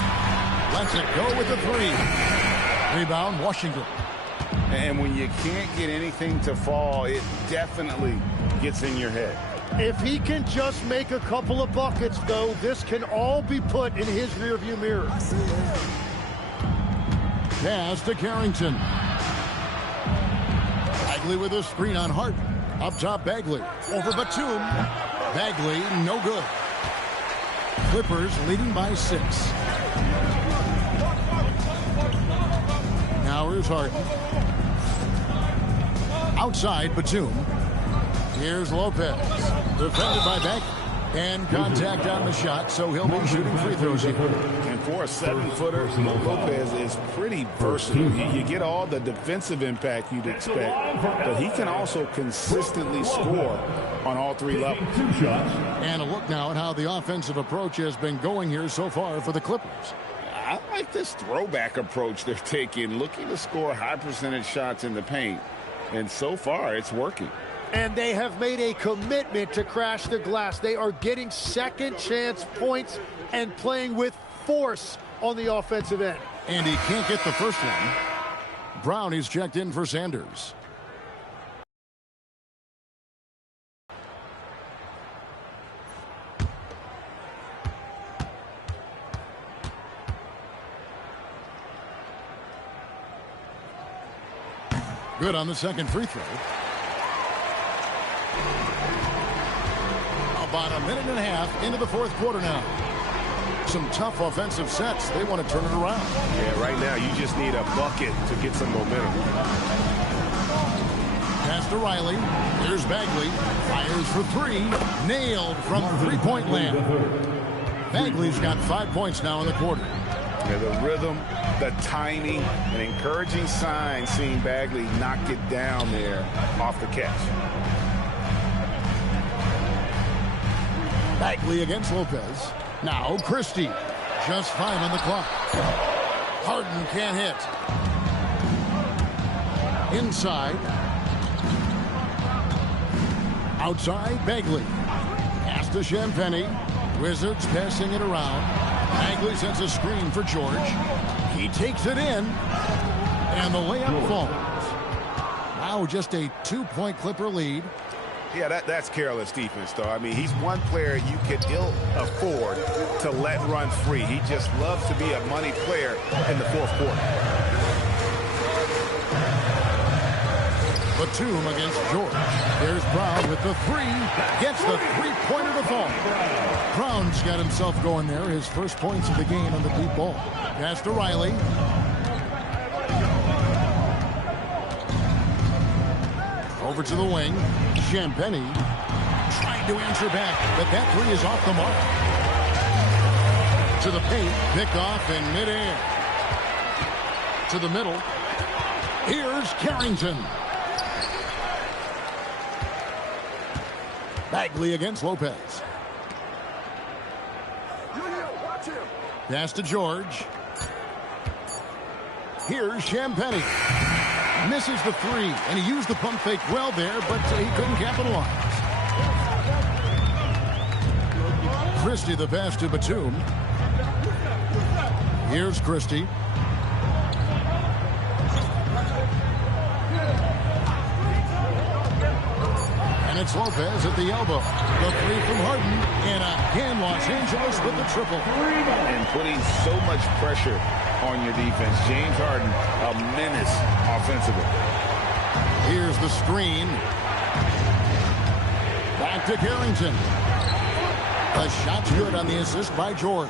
Lets it go with the 3. Rebound, Washington. And when you can't get anything to fall, it definitely gets in your head. If he can just make a couple of buckets, though, this can all be put in his rearview mirror. Pass to Carrington. Bagley with a screen on Hart. Up top, Bagley. Over Batum. Bagley, no good. Clippers leading by 6. Now here's Harden. Outside, Batum. Here's Lopez. Defended by Bagley. And contact on the shot, so he'll be shooting free throws here. And for a 7-footer, Lopez is pretty versatile. You get all the defensive impact you'd expect, but he can also consistently score on all 3 levels. And a look now at how the offensive approach has been going here so far for the Clippers. I like this throwback approach they're taking, looking to score high percentage shots in the paint. And so far, it's working. And they have made a commitment to crash the glass. They are getting second chance points and playing with force on the offensive end. And he can't get the first one. Brown is checked in for Sanders. Good on the second free throw. About a minute and a half into the fourth quarter now. Some tough offensive sets. They want to turn it around. Yeah, right now you just need a bucket to get some momentum. Pass to Riley. Here's Bagley. Fires for 3. Nailed from three-point land. Bagley's got 5 points now in the quarter. Yeah, the rhythm, the timing, an encouraging sign seeing Bagley knock it down there off the catch. Bagley against Lopez. Now Christie. Just 5 on the clock. Harden can't hit. Inside. Outside, Bagley. Pass to Champagny. Wizards passing it around. Bagley sends a screen for George. He takes it in. And the layup falls. Now just a 2-point Clipper lead. Yeah, that's careless defense, though. I mean, he's one player you could ill afford to let run free. He just loves to be a money player in the fourth quarter. Batum against George. There's Brown with the three. Gets the three-pointer to fall. Brown's got himself going there. His first points of the game on the deep ball. Pass to Riley. Over to the wing. Champagny trying to answer back, but that three is off the mark. To the paint. Pick off in midair. To the middle. Here's Carrington. Bagley against Lopez. Pass to George. Here's Champagny. Misses the three, and he used the pump fake well there, but he couldn't capitalize. Christie the pass to Batum. Here's Christie. And it's Lopez at the elbow. The three from Harden. And again, Los Angeles with the triple. And putting so much pressure on your defense. James Harden, a menace offensively. Here's the screen. Back to Carrington. The shot's good on the assist by George.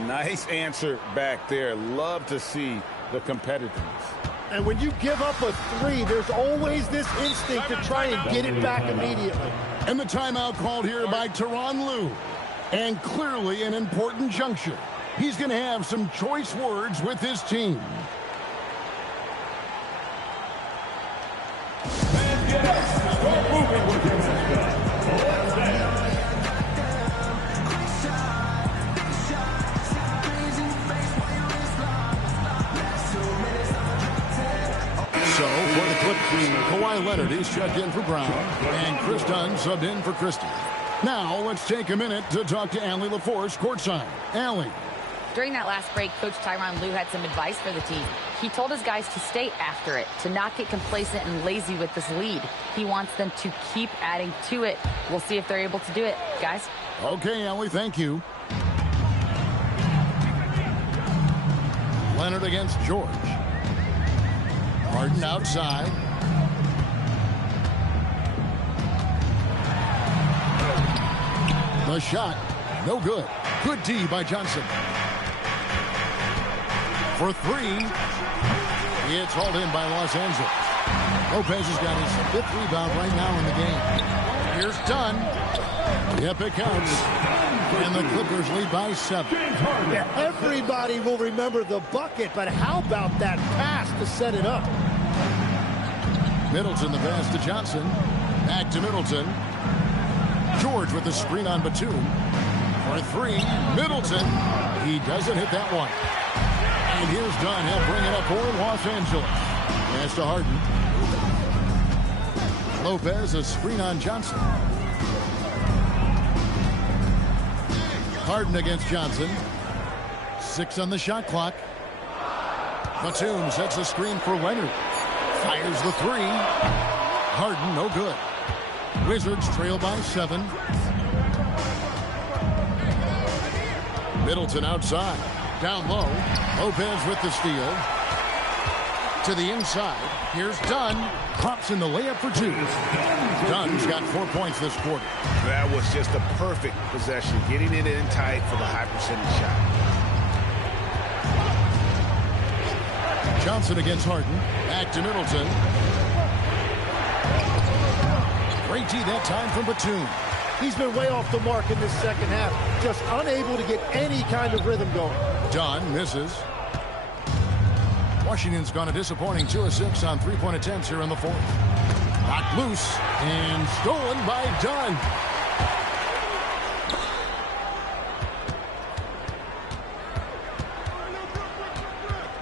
Nice answer back there. Love to see the competitiveness. And when you give up a three, there's always this instinct to try and get it back immediately. And the timeout called here by Tyronn Lue. And clearly an important juncture. He's going to have some choice words with his team. So, for the Clippers, Kawhi Leonard is checked in for Brown, and Chris Dunn subbed in for Christie. Now, let's take a minute to talk to Allie LaForce courtside. Allie. During that last break, Coach Tyronn Lue had some advice for the team. He told his guys to stay after it, to not get complacent and lazy with this lead. He wants them to keep adding to it. We'll see if they're able to do it, guys. Okay, Allie, thank you. Leonard against George. Harden outside. The shot, no good. Good D by Johnson. For three, it's hauled in by Los Angeles. Lopez has got his fifth rebound right now in the game. Here's Dunn. Yep, it counts. And the Clippers lead by 7. Yeah, everybody will remember the bucket, but how about that pass to set it up? Middleton the pass to Johnson. Back to Middleton. George with the screen on Batum. For three, Middleton. He doesn't hit that one. And here's Dunn. He'll bring it up for Los Angeles. Pass to Harden. Lopez, a screen on Johnson. Harden against Johnson. 6 on the shot clock. Batum sets a screen for Leonard. Fires the three. Harden, no good. Wizards trail by 7. Middleton outside. Down low. Lopez with the steal. To the inside. Here's Dunn. Pops in the layup for 2. Dunn's got 4 points this quarter. That was just a perfect possession. Getting it in tight for the high percentage shot. Johnson against Harden. Back to Middleton. Great D that time from Batum. He's been way off the mark in this second half. Just unable to get any kind of rhythm going. Dunn misses. Washington's gone a disappointing 2 of 6 on 3-point attempts here in the fourth. Knocked loose and stolen by Dunn.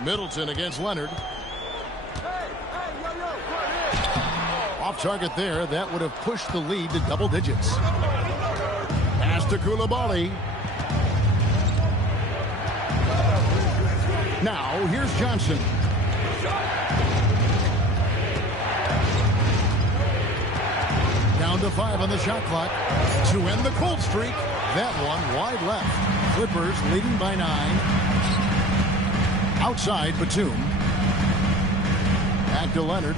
Middleton against Leonard. Off target there. That would have pushed the lead to double digits. Pass to Koulibaly. Now, here's Johnson. Down to 5 on the shot clock to end the cold streak. That one wide left. Clippers leading by 9. Outside, Batum. Back to Leonard.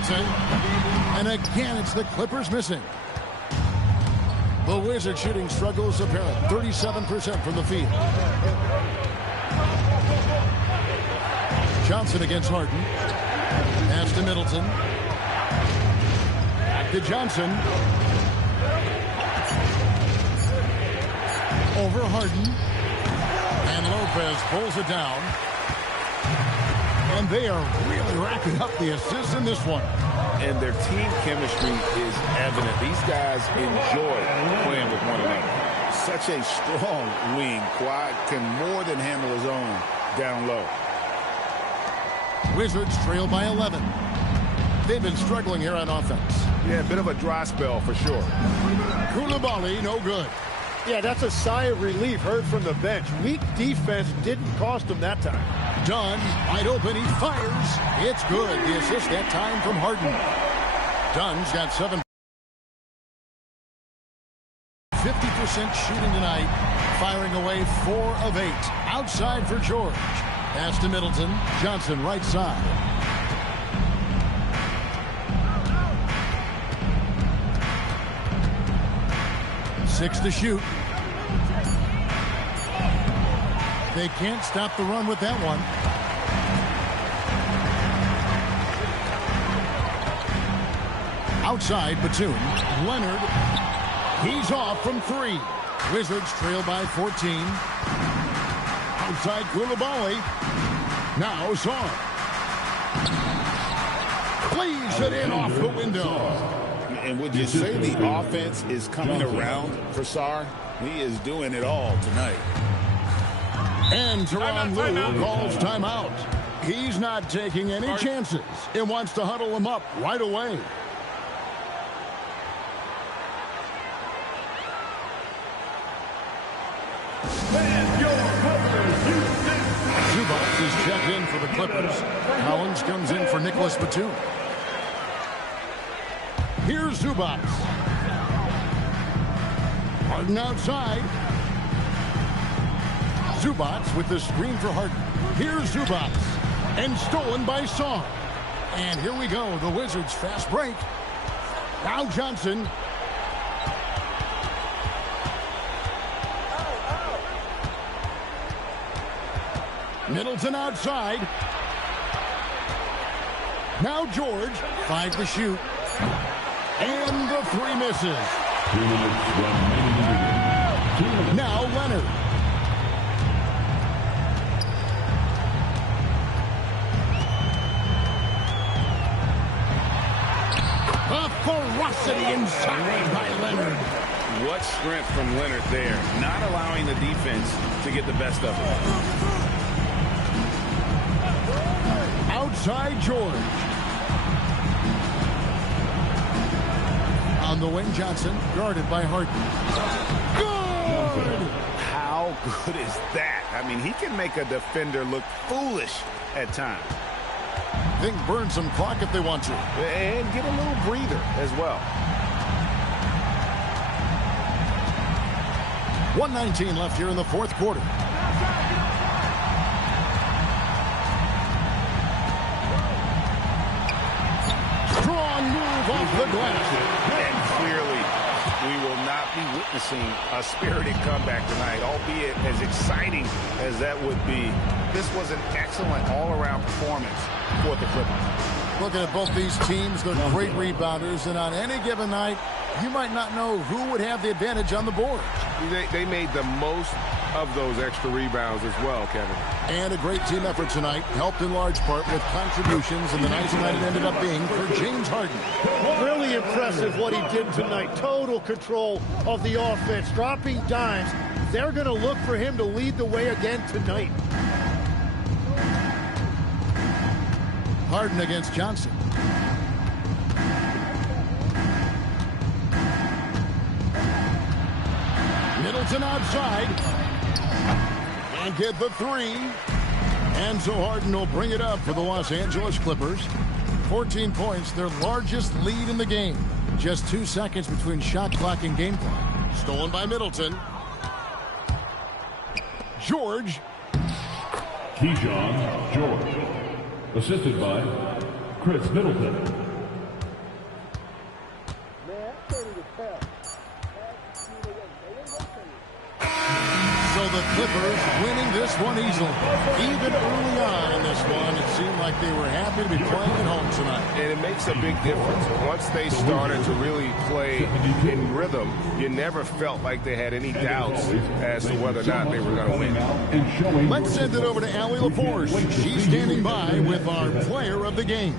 Middleton. And again, it's the Clippers missing. The Wizards shooting struggles apparent. 37% from the field. Johnson against Harden. Pass to Middleton. Back to Johnson. Over Harden. And Lopez pulls it down. And they are really racking up the assists in this one. And their team chemistry is evident. These guys enjoy playing with one another. Such a strong wing. Kawhi can more than handle his own down low. Wizards trail by 11. They've been struggling here on offense. Yeah, a bit of a dry spell for sure. Koulibaly, no good. Yeah, that's a sigh of relief heard from the bench. Weak defense didn't cost them that time. Dunn, wide open, he fires. It's good. The assist that time from Harden. Dunn's got 7. 50% shooting tonight. Firing away 4 of 8. Outside for George. Pass to Middleton. Johnson right side. Six to shoot. They can't stop the run with that one. Outside, Batum. Leonard. He's off from 3. Wizards trail by 14. Outside, Koulibaly. Now Sarr. Plays it in off the window. And would you say the offense is coming around for Sarr? He is doing it all tonight. And Tyronn Lue calls timeout. He's not taking any chances and wants to huddle him up right away. Zubac is checked in for the Clippers. Collins comes in for Nicholas Batum. Here's Zubac. Harden outside. Zubac with the screen for Harden. Here's Zubac. And stolen by Sarr. And here we go. The Wizards fast break. Now Johnson. Middleton outside. Now George. 5 to shoot. And the 3 misses. 2 minutes remaining. Now Leonard. A ferocity inside by Leonard. What strength from Leonard there, not allowing the defense to get the best of him. Outside George. On the wing, Johnson, guarded by Harden. Good! How good is that? I mean, he can make a defender look foolish at times. Think burn some clock if they want to. And get a little breather as well. 1:19 left here in the fourth quarter. Strong move off the glass. And clearly, we will not be witnessing a spirited comeback tonight, albeit as exciting as that would be. This was an excellent all-around performance for the Clippers. Looking at both these teams, they're great rebounders, and on any given night, you might not know who would have the advantage on the board. They made the most of those extra rebounds as well, Kevin. And a great team effort tonight, helped in large part with contributions, and the nice night it ended up being for James Harden. Really impressive what he did tonight. Total control of the offense, dropping dimes. They're going to look for him to lead the way again tonight. Harden against Johnson. Middleton outside. And get the 3. And so Harden will bring it up for the Los Angeles Clippers. 14 points, their largest lead in the game. Just 2 seconds between shot clock and game clock. Stolen by Middleton. George. Keyshawn George. Assisted by Chris Middleton. one easily. Even early on in this one, it seemed like they were happy to be playing at home tonight. And it makes a big difference. Once they started to really play in rhythm, you never felt like they had any doubts as to whether or not they were going to win. Let's send it over to Allie LaForce. She's standing by with our player of the game.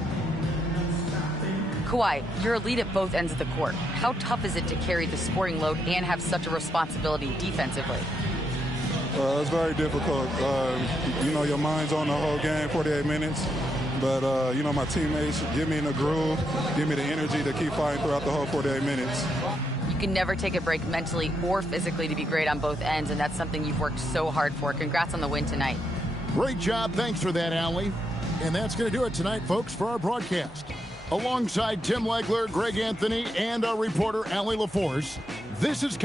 Kawhi, you're a lead at both ends of the court. How tough is it to carry the scoring load and have such a responsibility defensively? It's very difficult. You know, your mind's on the whole game, 48 minutes. But, you know, my teammates get me in the groove, give me the energy to keep fighting throughout the whole 48 minutes. You can never take a break mentally or physically to be great on both ends, and that's something you've worked so hard for. Congrats on the win tonight. Great job. Thanks for that, Allie. And that's going to do it tonight, folks, for our broadcast. Alongside Tim Legler, Greg Anthony, and our reporter, Allie LaForce, this is